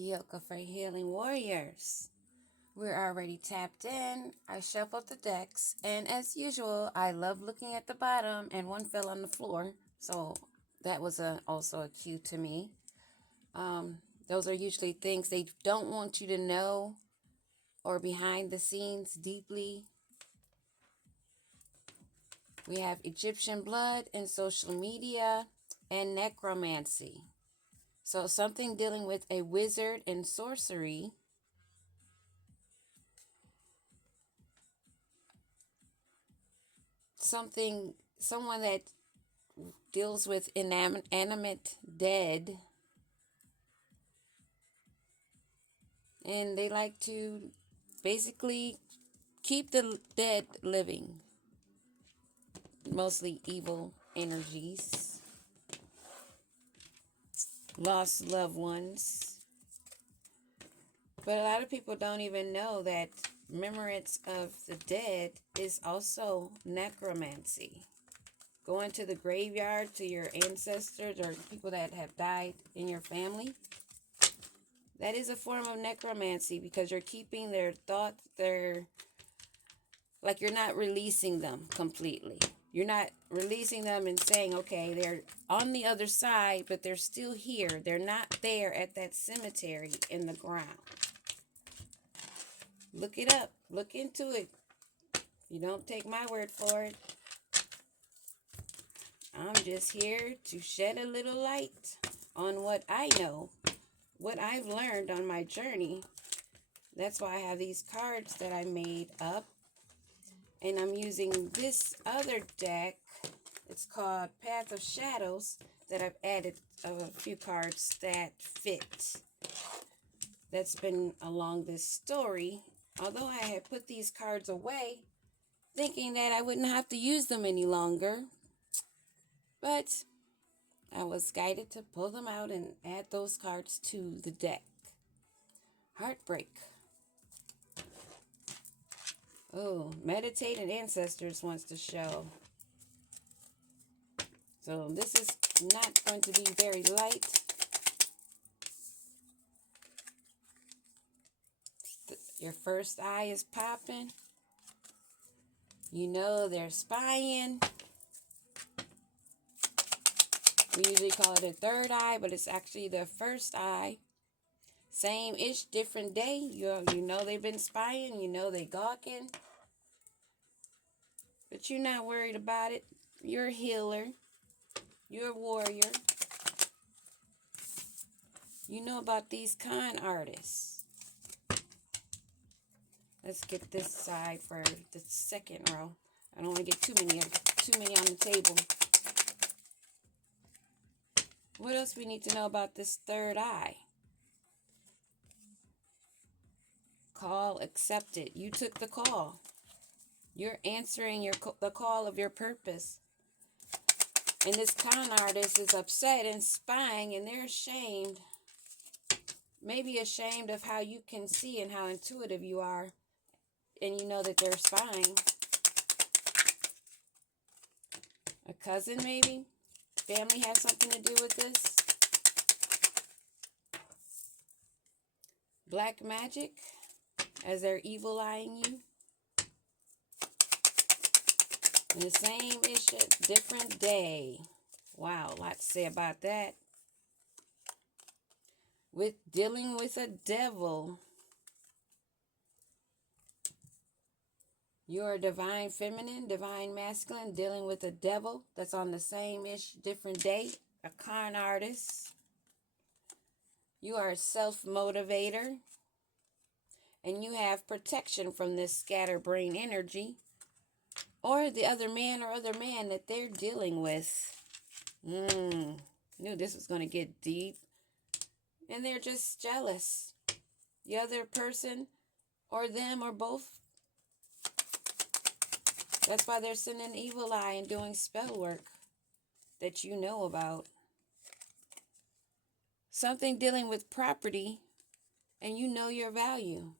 Yoga for Healing Warriors. We're already tapped in. I shuffled the decks, and as usual, I love looking at the bottom, and one fell on the floor, so that was also a cue to me. Those are usually things they don't want you to know or behind the scenes deeply. We have Egyptian blood and social media and necromancy. So something dealing with a wizard and sorcery. Someone that deals with inanimate dead, and they like to basically keep the dead living, mostly evil energies, lost loved ones. But a lot of people don't even know that remembrance of the dead is also necromancy. Going to the graveyard to your ancestors or people that have died in your family, that is a form of necromancy because you're keeping their thoughts, like you're not releasing them completely. You're not releasing them and saying, okay, they're on the other side, but they're still here. They're not there at that cemetery in the ground. Look it up. Look into it. You don't take my word for it. I'm just here to shed a little light on what I know, what I've learned on my journey. That's why I have these cards that I made up. And I'm using this other deck. It's called Path of Shadows that I've added a few cards that fit. That's been along this story. Although I had put these cards away, thinking that I wouldn't have to use them any longer. But I was guided to pull them out and add those cards to the deck. Heartbreak. Oh, Meditated Ancestors wants to show. So this is not going to be very light. Your first eye is popping. You know they're spying. We usually call it a third eye, but it's actually the first eye. Same-ish, different day. You know they've been spying. You know they gawking. But you're not worried about it. You're a healer. You're a warrior. You know about these con artists. Let's get this side for the second row. I don't want to get too many on the table. What else we need to know about this third eye? Call accepted. You took the call. You're answering the call of your purpose. And this con artist is upset and spying, and they're ashamed. Maybe ashamed of how you can see and how intuitive you are. And you know that they're spying. A cousin, maybe? Family has something to do with this. Black magic, as they're evil-eyeing you. And the same issue, different day. Wow, a lot to say about that. With dealing with a devil. You're a divine feminine, divine masculine, dealing with a devil that's on the same-ish, different day. A con artist. You are a self-motivator. And you have protection from this scatterbrain energy. Or the other man or other man that they're dealing with. Knew this was going to get deep. And they're just jealous. The other person or them or both. That's why they're sending evil eye and doing spell work that you know about. Something dealing with property and you know your value.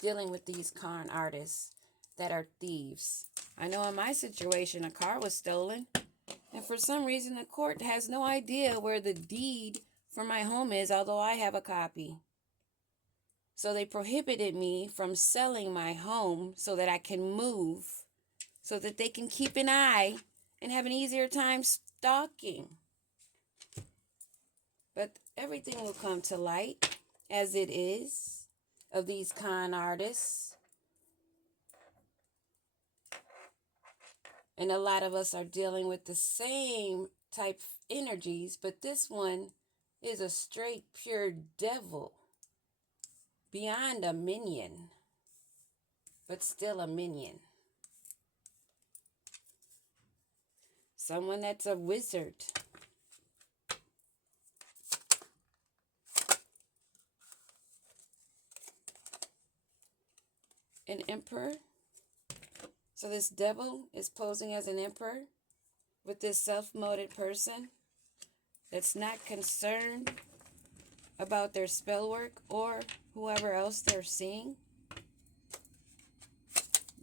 Dealing with these con artists that are thieves. I know in my situation a car was stolen. And for some reason the court has no idea where the deed for my home is, although I have a copy. So they prohibited me from selling my home so that I can move, so that they can keep an eye and have an easier time stalking. But everything will come to light as it is of these con artists. And a lot of us are dealing with the same type of energies, but this one is a straight pure devil. Beyond a minion, but still a minion. Someone that's a wizard. An emperor. So this devil is posing as an emperor with this self-molded person that's not concerned about their spell work or whoever else they're seeing.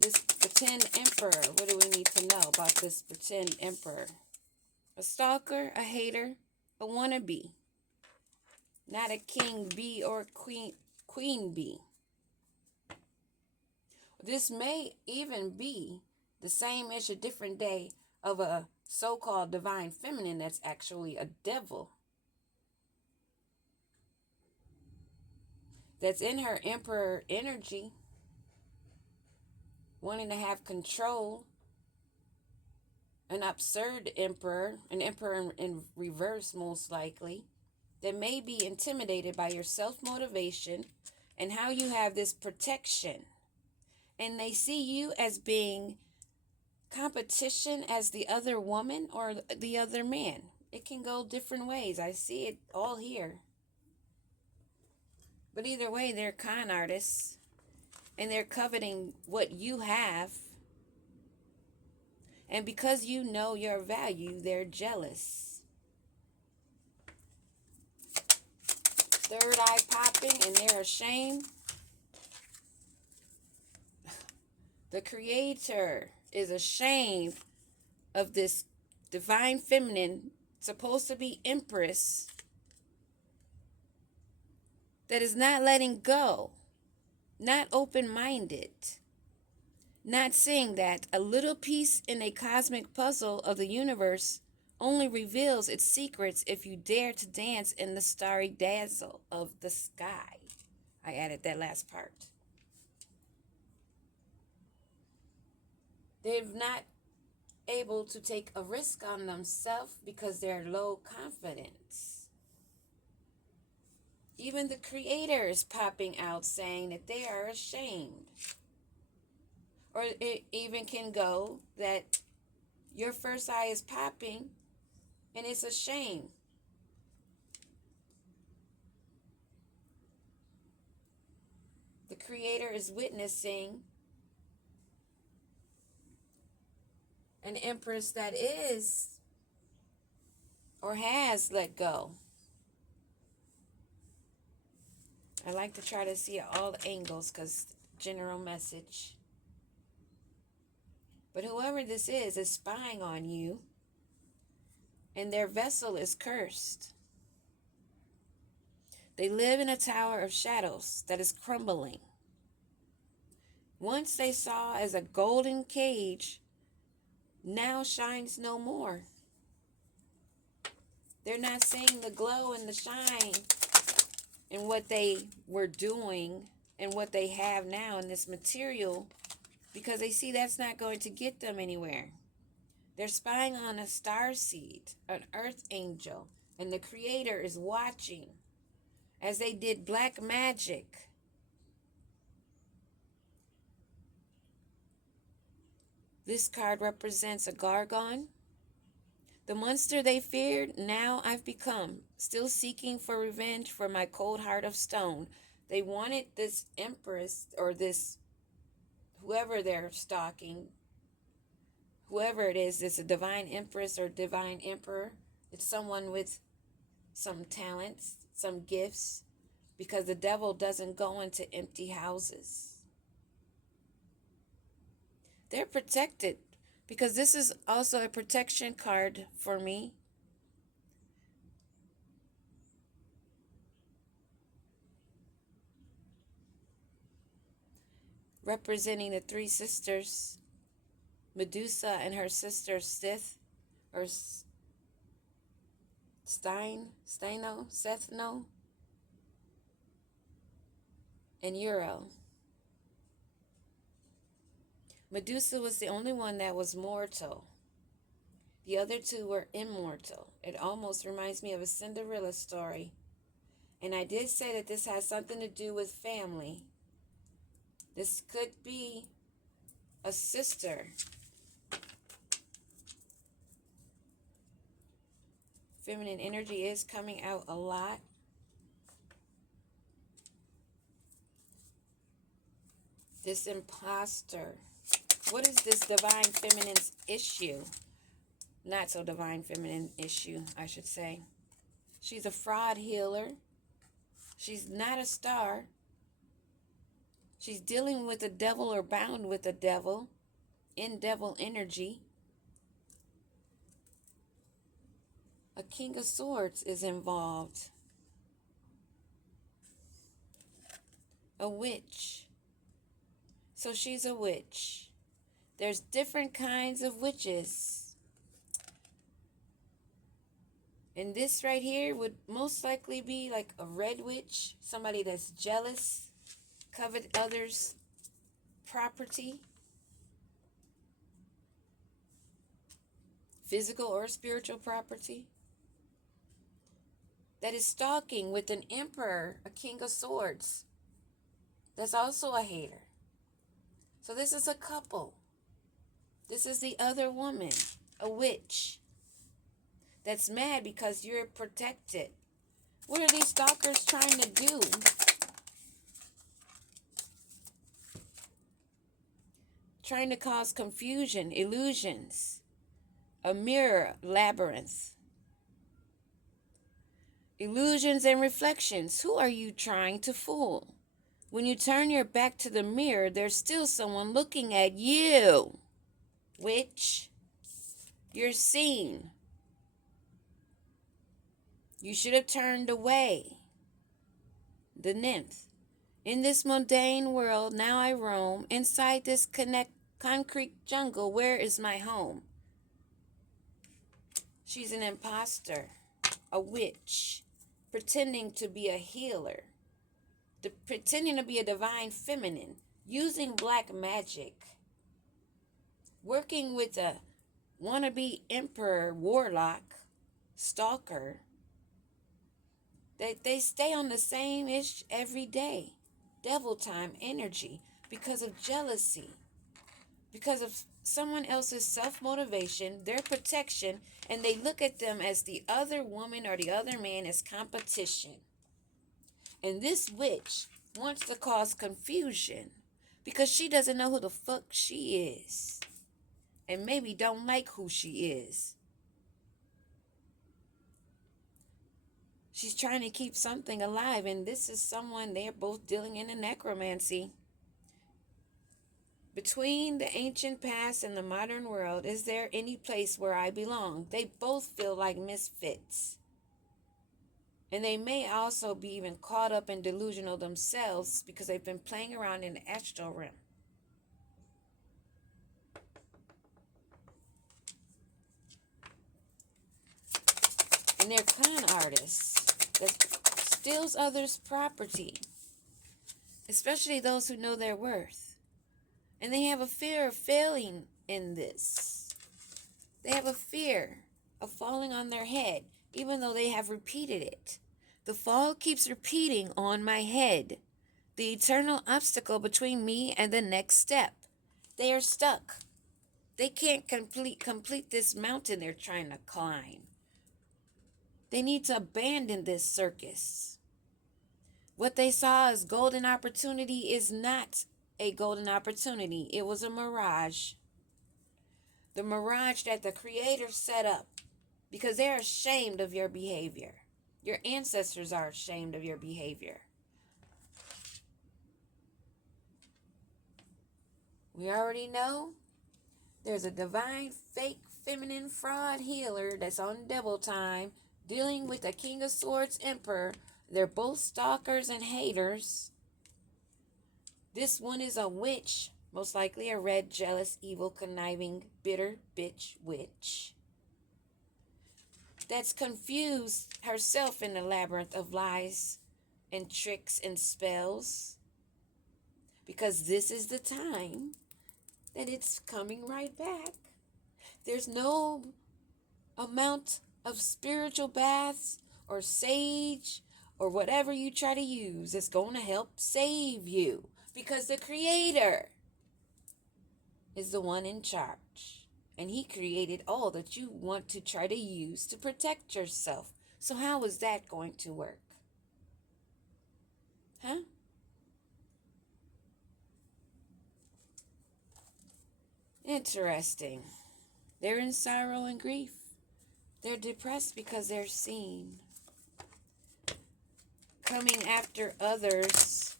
This pretend emperor, what do we need to know about this pretend emperor? A stalker, a hater, a wannabe. Not a king bee or queen bee. This may even be the same as a different day of a so-called divine feminine that's actually a devil. That's in her emperor energy, wanting to have control. An absurd emperor, an emperor in reverse most likely, that may be intimidated by your self-motivation and how you have this protection. And they see you as being competition as the other woman or the other man. It can go different ways. I see it all here. But either way, they're con artists and they're coveting what you have. And because you know your value, they're jealous. Third eye popping and they're ashamed. The creator is ashamed of this divine feminine, supposed to be empress, that is not letting go, not open-minded, not seeing that a little piece in a cosmic puzzle of the universe only reveals its secrets if you dare to dance in the starry dazzle of the sky. I added that last part. They're not able to take a risk on themselves because they're low confidence. Even the creator is popping out saying that they are ashamed. Or it even can go that your first eye is popping and it's a shame. The creator is witnessing an empress that is or has let go. I like to try to see all the angles because general message. But whoever this is spying on you, and their vessel is cursed. They live in a tower of shadows that is crumbling. Once they saw as a golden cage, now shines no more. They're not seeing the glow and the shine in what they were doing and what they have now in this material, because they see that's not going to get them anywhere. They're spying on a star seed, an earth angel, and the creator is watching as they did black magic. This card represents a Gargon. The monster they feared, now I've become, still seeking for revenge for my cold heart of stone. They wanted this empress or this, whoever they're stalking, whoever it is, it's a divine empress or divine emperor. It's someone with some talents, some gifts, because the devil doesn't go into empty houses. They're protected because this is also a protection card for me. representing the three sisters, Medusa and her sister Sith, or Sethno, and Uriel. Medusa was the only one that was mortal. The other two were immortal. It almost reminds me of a Cinderella story. And I did say that this has something to do with family. This could be a sister. Feminine energy is coming out a lot. This imposter. What is this divine feminine's issue? Not so divine feminine issue, I should say. She's a fraud healer. She's not a star. She's dealing with the devil or bound with the devil in devil energy. A King of Swords is involved. A witch. So she's a witch. There's different kinds of witches. And this right here would most likely be like a red witch. Somebody that's jealous, covet others' property. Physical or spiritual property. That is stalking with an emperor, a King of Swords. That's also a hater. So this is a couple. This is the other woman, a witch, that's mad because you're protected. What are these stalkers trying to do? Trying to cause confusion, illusions, a mirror labyrinth. Illusions and reflections. Who are you trying to fool? When you turn your back to the mirror, there's still someone looking at you. Witch, you're seen. You should have turned away. The nymph. In this mundane world, now I roam. Inside this concrete jungle, where is my home? She's an imposter, a witch, pretending to be a healer, pretending to be a divine feminine, using black magic, working with a wannabe emperor, warlock, stalker. They stay on the same ish every day. Devil time energy because of jealousy, because of someone else's self-motivation, their protection, and they look at them as the other woman or the other man as competition. And this witch wants to cause confusion because she doesn't know who the fuck she is. And maybe don't like who she is. She's trying to keep something alive, and this is someone, they're both dealing in a necromancy. Between the ancient past and the modern world, is there any place where I belong? They both feel like misfits. And they may also be even caught up and delusional themselves because they've been playing around in the astral realm. And they're con artists that steals others' property, especially those who know their worth. And they have a fear of failing in this. They have a fear of falling on their head, even though they have repeated it. The fall keeps repeating on my head. The eternal obstacle between me and the next step. They are stuck. They can't complete this mountain they're trying to climb. They need to abandon this circus. What they saw as golden opportunity is not a golden opportunity. It was a mirage. The mirage that the Creator set up because they're ashamed of your behavior. Your ancestors are ashamed of your behavior. We already know there's a divine, fake, feminine fraud healer that's on devil time dealing with a King of Swords emperor. They're both stalkers and haters. This one is a witch, most likely a red, jealous, evil, conniving, bitter bitch witch that's confused herself in the labyrinth of lies and tricks and spells, because this is the time that it's coming right back. There's no amount of spiritual baths or sage or whatever you try to use that's going to help save you, because the Creator is the one in charge, and He created all that you want to try to use to protect yourself. So how is that going to work? Huh? Interesting. They're in sorrow and grief. They're depressed because they're seen coming after others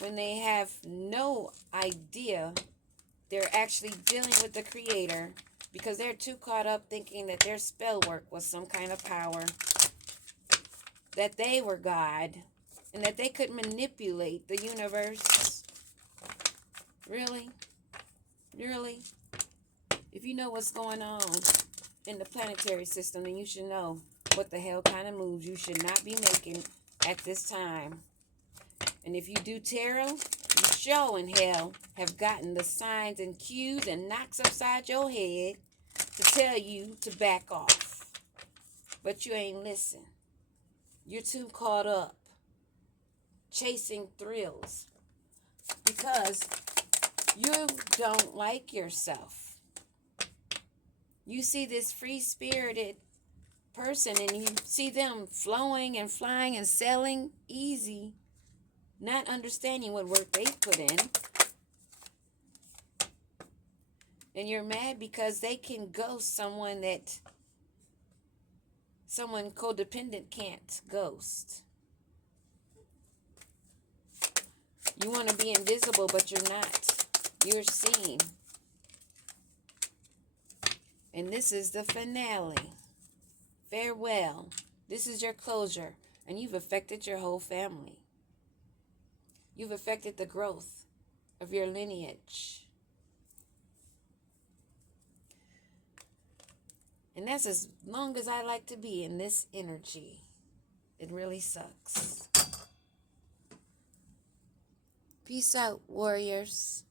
when they have no idea they're actually dealing with the Creator, because they're too caught up thinking that their spell work was some kind of power, that they were God, and that they could manipulate the universe. Really? Really? If you know what's going on in the planetary system, then you should know what the hell kind of moves you should not be making at this time. And if you do tarot, you sure in hell have gotten the signs and cues and knocks upside your head to tell you to back off. But you ain't listen. You're too caught up chasing thrills because you don't like yourself. You see this free-spirited person and you see them flowing and flying and sailing easy, not understanding what work they put in. And you're mad because they can ghost someone that someone codependent can't ghost. You want to be invisible, but you're not. You're seen. And this is the finale. Farewell. This is your closure. And you've affected your whole family. You've affected the growth of your lineage. And that's as long as I like to be in this energy. It really sucks. Peace out, warriors.